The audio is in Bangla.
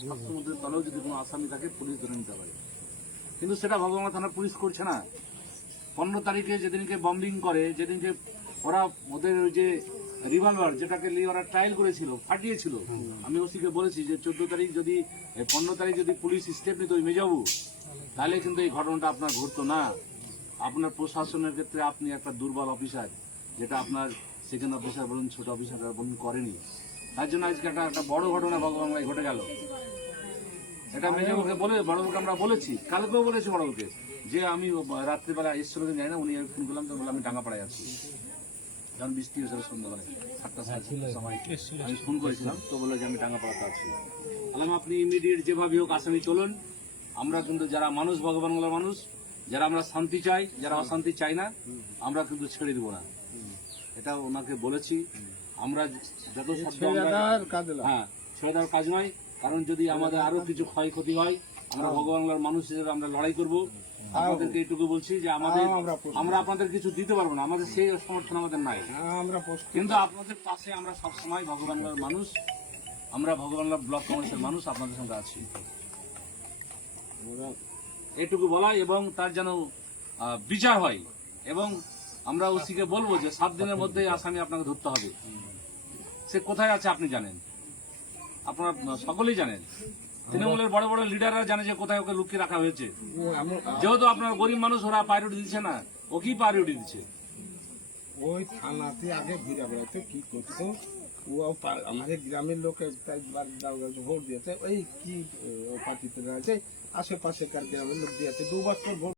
স্বাস্থ্যমন্ত্রীর তলেও যদি কোনো আসামি থাকে পুলিশ ধরে নিতে পারে, কিন্তু সেটা ভগবান থানা পুলিশ করছে না। 15 তারিখে যেদিনকে বম্বিং করে, যেদিনকে ওরা ওদের ওই যে রিভলভার যেটাকে নিয়ে ওরা ট্রায়াল করেছিল, ফাটিয়েছিল, আমি ওসিকে বলেছি যে 14 তারিখ যদি 15 তারিখ যদি পুলিশ স্টেপ নিত ওই মেজাবু, তাহলে কিন্তু এই ঘটনাটা আপনার ঘটতো না। আপনার প্রশাসনের ক্ষেত্রে আপনি একটা দুর্বল অফিসার, যেটা আপনার সেকেন্ড অফিসার বলুন, ছোট অফিসার বলুন করেনি। তার জন্য আজকে একটা বড় ঘটনা ভগবান ঘটে গেল। এটা মেজাবুকে বলে বড়বাবুকে আমরা বলেছি, কালকেও বলেছি বড়বাবুকে যে আমি রাত্রিবেলা এসছিল জানি না, উনি ফোন করলাম তো বললাম আমি ডাঙ্গাপাড়ায় আছি, যখন বৃষ্টি হয়েছিল সন্ধ্যাবেলায় 7টার সময় আমি ফোন করেছিলাম, তো বললো যে আমি ডাঙ্গাপাড়াতে আছি। বললাম আপনি ইমিডিয়েট যেভাবে হোক আসামি চলুন, আমরা কিন্তু যারা মানুষ ভগবানগুলোর মানুষ, যারা আমরা শান্তি চাই, যারা অশান্তি চাই না, আমরা কিন্তু ছেড়ে দিব না। এটা ওনাকে বলেছি। আমরা যত হ্যাঁ ছেড়ে দেওয়ার কাজ নয়, কারণ যদি আমাদের আরো কিছু ক্ষয়ক্ষতি হয়, আমরা ভগবানগুলোর মানুষ হিসেবে আমরা লড়াই করবো। আপনাদেরকে এইটুকু বলছি যে আমরা আপনাদের কিছু দিতে পারবো না, আমাদের সেই সমর্থন আমাদের নাই, কিন্তু আপনাদের পাশে আমরা সবসময় ভগবানগুলোর মানুষ, আমরা ভগবানগুলোর ব্লক কংগ্রেসের মানুষ আপনাদের সঙ্গে আছি, এইটুকু বলা। এবং তার যেন বিচার হয়, এবং আমরা ওসিকে বলবো যে 7 দিনের মধ্যে আসামি আপনাকে ধরতে হবে। সে কোথায় আছে আপনি জানেন, আপনারা সকলেই জানেন, তৃণমূলের বড় বড় লিডাররা জানে যে কোথায় ওকে লুকিয়ে রাখা হয়েছে। যেহেতু আপনার গরিব মানুষ, ওরা প্রায়োরিটি দিচ্ছে না, ও কি প্রায়োরিটি দিচ্ছে? ওই থানাতে আগে ঘুরে বেড়াতে কি করতো, ও আমাদের গ্রামের লোকে ভোট দিয়েছে, ওই কি পার্টিতে রয়েছে, আশেপাশেকার গ্রামের লোক দিয়েছে 2 বছর ভোট